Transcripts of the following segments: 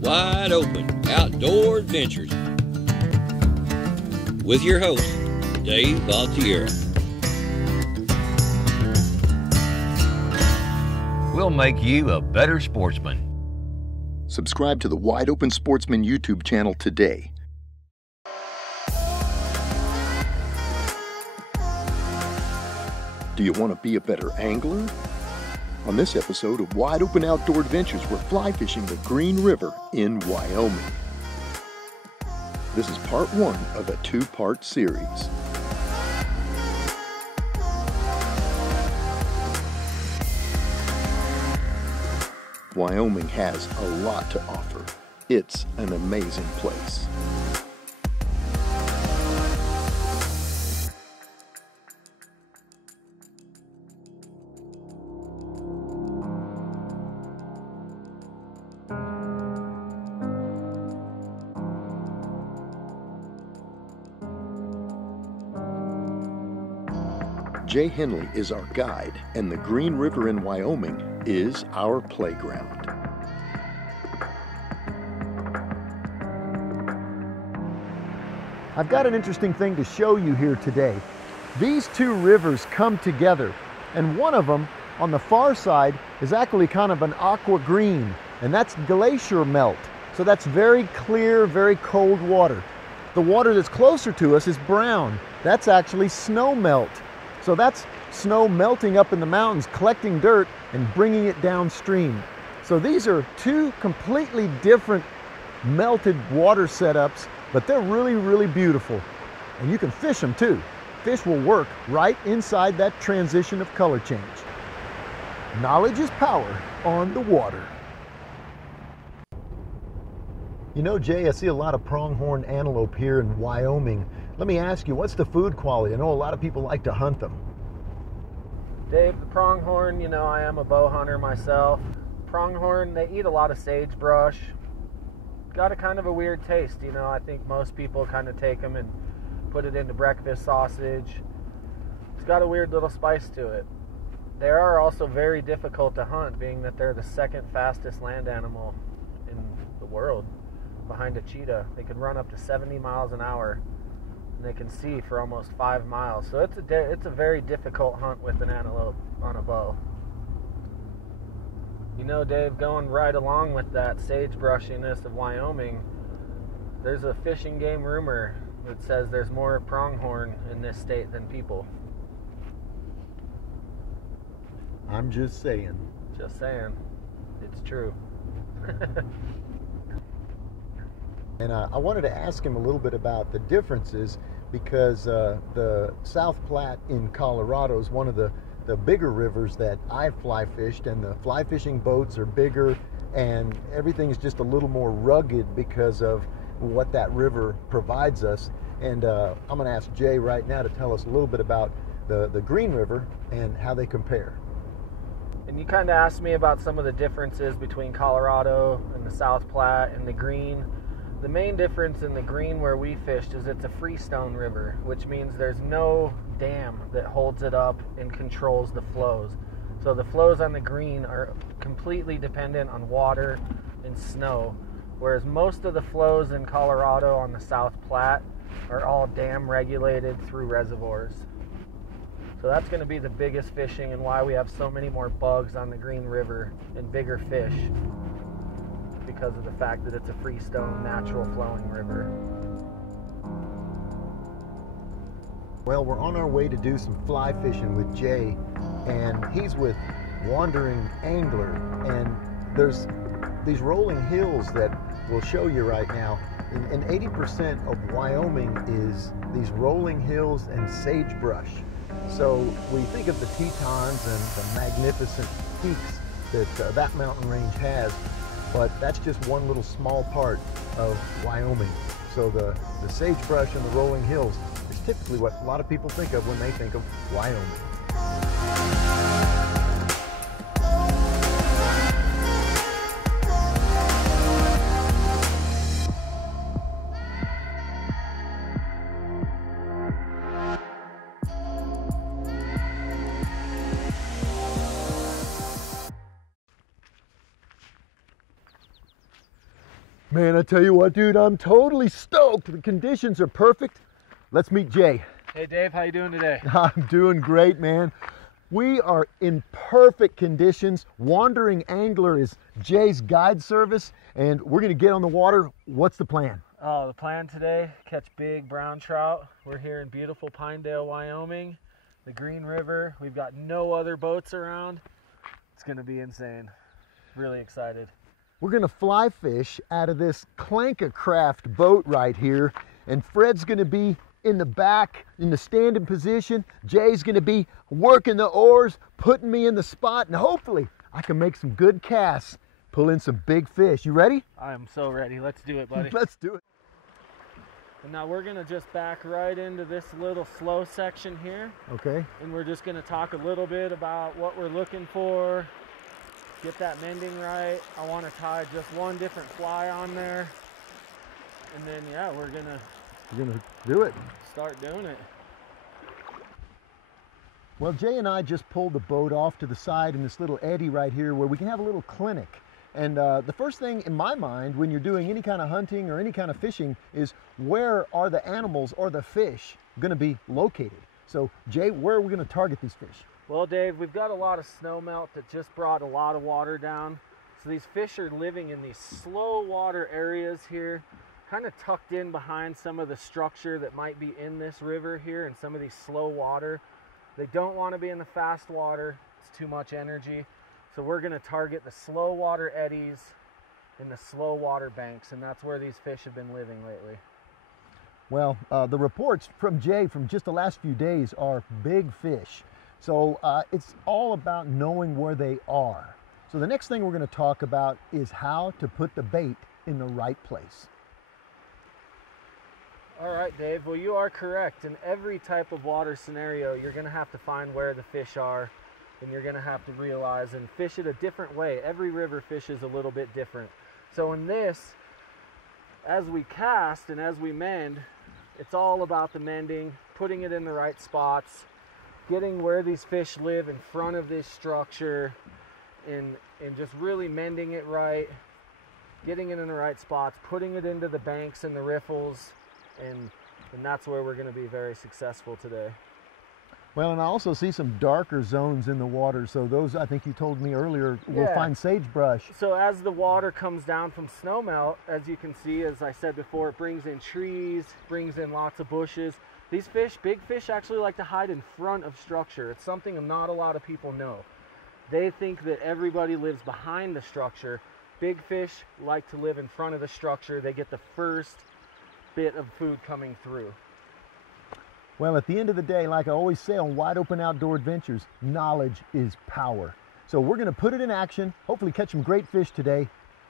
Wide Open Outdoor Adventures with your host, Dave Altiera. We'll make you a better sportsman. Subscribe to the Wide Open Sportsman YouTube channel today. Do you want to be a better angler? On this episode of Wide Open Outdoor Adventures, we're fly fishing the Green River in Wyoming. This is part one of a two-part series. Wyoming has a lot to offer. It's an amazing place. Jay Heaney is our guide, and the Green River in Wyoming is our playground. I've got an interesting thing to show you here today. These two rivers come together, and one of them on the far side is actually kind of an aqua green, and that's glacier melt. So that's very clear, very cold water. The water that's closer to us is brown. That's actually snow melt. So that's snow melting up in the mountains, collecting dirt and bringing it downstream. So these are two completely different melted water setups, but they're really, really beautiful. And you can fish them too. Fish will work right inside that transition of color change. Knowledge is power on the water. You know, Jay, I see a lot of pronghorn antelope here in Wyoming. Let me ask you, what's the food quality? I know a lot of people like to hunt them. Dave, the pronghorn, you know, I am a bow hunter myself. Pronghorn, they eat a lot of sagebrush. Got a kind of a weird taste, you know. I think most people kind of take them and put it into breakfast sausage. It's got a weird little spice to it. They are also very difficult to hunt, being that they're the second fastest land animal in the world, behind a cheetah. They can run up to 70 miles an hour. They can see for almost 5 miles. So it's a very difficult hunt with an antelope on a bow. You know, Dave, going right along with that sagebrushiness of Wyoming, there's a fishing game rumor that says there's more pronghorn in this state than people. I'm just saying. Just saying. It's true. And I wanted to ask him a little bit about the differences, because the South Platte in Colorado is one of the bigger rivers that I've fly fished, and the fly fishing boats are bigger and everything's just a little more rugged because of what that river provides us. And I'm going to ask Jay right now to tell us a little bit about the Green River and how they compare. And you kind of asked me about some of the differences between Colorado and the South Platte and the Green. The main difference in the Green where we fished is it's a freestone river, which means there's no dam that holds it up and controls the flows. So the flows on the Green are completely dependent on water and snow, whereas most of the flows in Colorado on the South Platte are all dam regulated through reservoirs. So that's going to be the biggest fishing and why we have so many more bugs on the Green River and bigger fish, because of the fact that it's a freestone, natural flowing river. Well, we're on our way to do some fly fishing with Jay, and he's with Wandering Angler, and there's these rolling hills that we'll show you right now, and 80% of Wyoming is these rolling hills and sagebrush. So we think of the Tetons and the magnificent peaks that that mountain range has, but that's just one little small part of Wyoming. So the sagebrush and the rolling hills is typically what a lot of people think of when they think of Wyoming. Man, I tell you what, dude, I'm totally stoked. The conditions are perfect. Let's meet Jay. Hey Dave, how you doing today? I'm doing great, man. We are in perfect conditions. Wandering Angler is Jay's guide service, and we're gonna get on the water. What's the plan? Oh, the plan today, catch big brown trout. We're here in beautiful Pinedale, Wyoming, the Green River. We've got no other boats around. It's gonna be insane. Really excited. We're gonna fly fish out of this Crank-A-Craft boat right here, and Fred's gonna be in the back in the standing position. Jay's gonna be working the oars, putting me in the spot, and hopefully I can make some good casts, pull in some big fish. You ready? I am so ready. Let's do it, buddy. Let's do it. And now we're gonna just back right into this little slow section here. Okay. And we're just gonna talk a little bit about what we're looking for. Get that mending right. I want to tie just one different fly on there. And then, yeah, we're gonna do it. Start doing it. Well, Jay and I just pulled the boat off to the side in this little eddy right here where we can have a little clinic. And the first thing in my mind when you're doing any kind of hunting or any kind of fishing is where are the animals or the fish going to be located? So, Jay, where are we going to target these fish? Well, Dave, we've got a lot of snow melt that just brought a lot of water down. So these fish are living in these slow water areas here, kind of tucked in behind some of the structure that might be in this river here and some of these slow water. They don't want to be in the fast water. It's too much energy. So we're going to target the slow water eddies and the slow water banks, and that's where these fish have been living lately. Well, the reports from Jay from just the last few days are big fish. So it's all about knowing where they are. So the next thing we're going to talk about is how to put the bait in the right place. All right, Dave. Well, you are correct. In every type of water scenario, you're going to have to find where the fish are, and you're going to have to realize and fish it a different way. Every river fishes a little bit different. So in this, as we cast and as we mend, it's all about the mending, putting it in the right spots, getting where these fish live in front of this structure, and just really mending it right, getting it in the right spots, putting it into the banks and the riffles, and that's where we're going to be very successful today. Well, and I also see some darker zones in the water, so those, I think you told me earlier, we'll find sagebrush. So as the water comes down from snowmelt, as you can see, as I said before, it brings in trees, brings in lots of bushes. These fish, big fish, actually like to hide in front of structure. It's something not a lot of people know. They think that everybody lives behind the structure. Big fish like to live in front of the structure. They get the first bit of food coming through. Well, at the end of the day, like I always say on Wide Open Outdoor Adventures, knowledge is power. So we're going to put it in action, hopefully catch some great fish today.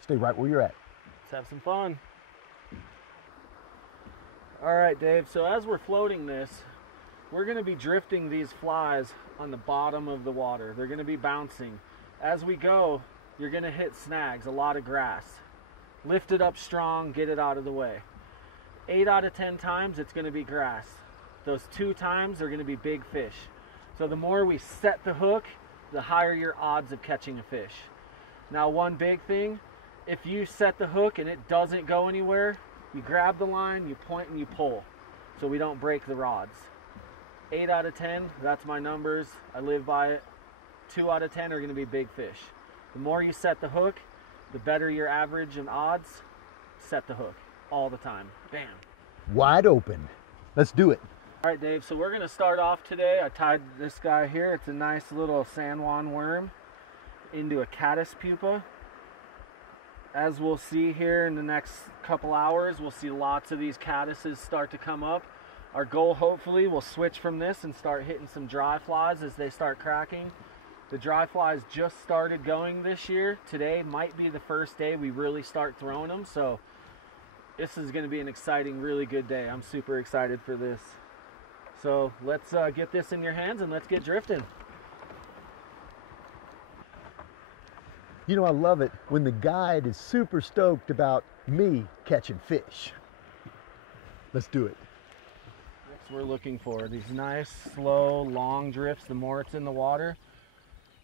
Stay right where you're at. Let's have some fun. All right, Dave, so as we're floating this, we're going to be drifting these flies on the bottom of the water. They're going to be bouncing. As we go, you're going to hit snags, a lot of grass. Lift it up strong, get it out of the way. 8 out of 10 times, it's going to be grass. Those 2 times are going to be big fish. So the more we set the hook, the higher your odds of catching a fish. Now, one big thing, if you set the hook and it doesn't go anywhere, you grab the line, you point and you pull, so we don't break the rods. 8 out of 10, that's my numbers. I live by it. 2 out of 10 are going to be big fish. The more you set the hook, the better your average and odds. Set the hook all the time. Bam. Wide open. Let's do it. All right, Dave, so we're going to start off today. I tied this guy here. It's a nice little San Juan worm into a caddis pupa. As we'll see here in the next couple hours, we'll see lots of these caddises start to come up. Our goal, hopefully, we'll switch from this and start hitting some dry flies as they start cracking. The dry flies just started going this year. Today might be the first day we really start throwing them, so this is going to be an exciting, really good day. I'm super excited for this. So let's get this in your hands and let's get drifting. You know, I love it when the guide is super stoked about me catching fish. Let's do it. That's what we're looking for. These nice, slow, long drifts. The more it's in the water,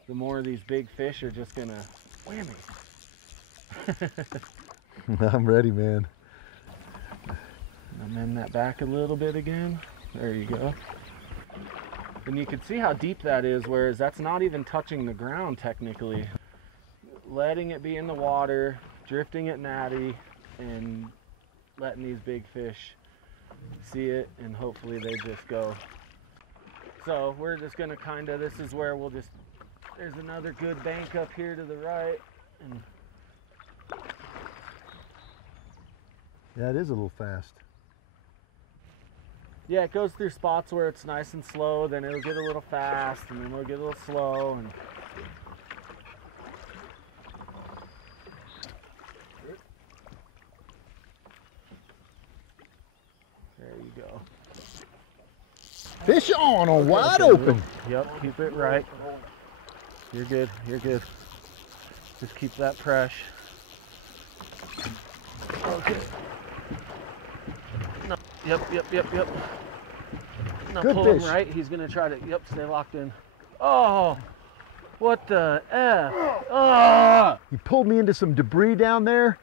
the more these big fish are just gonna whammy. I'm ready, man. Amend that back a little bit again. There you go. And you can see how deep that is, whereas that's not even touching the ground technically. Letting it be in the water, drifting it natty, and letting these big fish see it, and hopefully they just go. So we're just gonna this is where we'll just, there's another good bank up here to the right. And yeah, it is a little fast. yeah, it goes through spots where it's nice and slow, then it'll get a little fast, and then it'll get a little slow. And there you go. Fish on wide open. Yep, keep it right. You're good, you're good. Just keep that press. Okay. No, yep. Now Good pull fish. him right. He's gonna try to, stay locked in. Oh, what the F? Oh! He pulled me into some debris down there.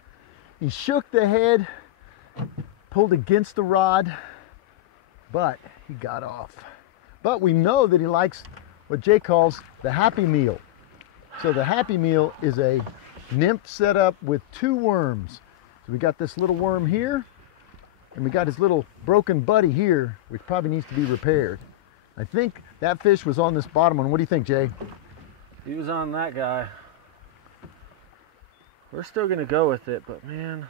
He shook the head, pulled against the rod, but he got off. But we know that he likes what Jay calls the happy meal. So the happy meal is a nymph setup with 2 worms. So we got this little worm here, and we got his little broken buddy here, which probably needs to be repaired. I think that fish was on this bottom one. What do you think, Jay? He was on that guy. We're still gonna go with it, but man,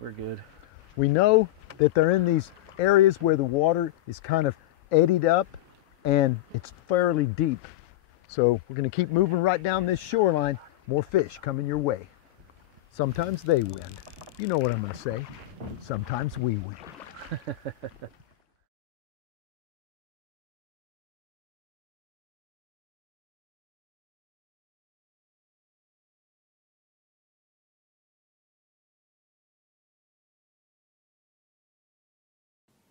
we're good. We know that they're in these areas where the water is kind of eddied up and it's fairly deep. So we're gonna keep moving right down this shoreline. More fish coming your way. Sometimes they win. You know what I'm gonna say. Sometimes we win.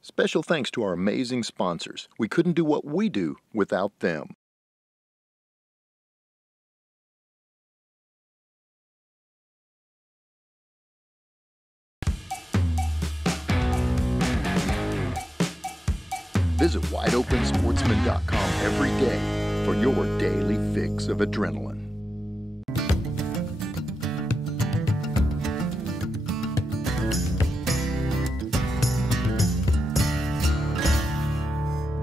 Special thanks to our amazing sponsors. We couldn't do what we do without them. Visit wideopensportsman.com every day for your daily fix of adrenaline.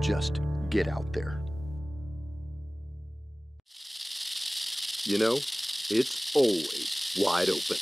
Just get out there. You know, it's always wide open.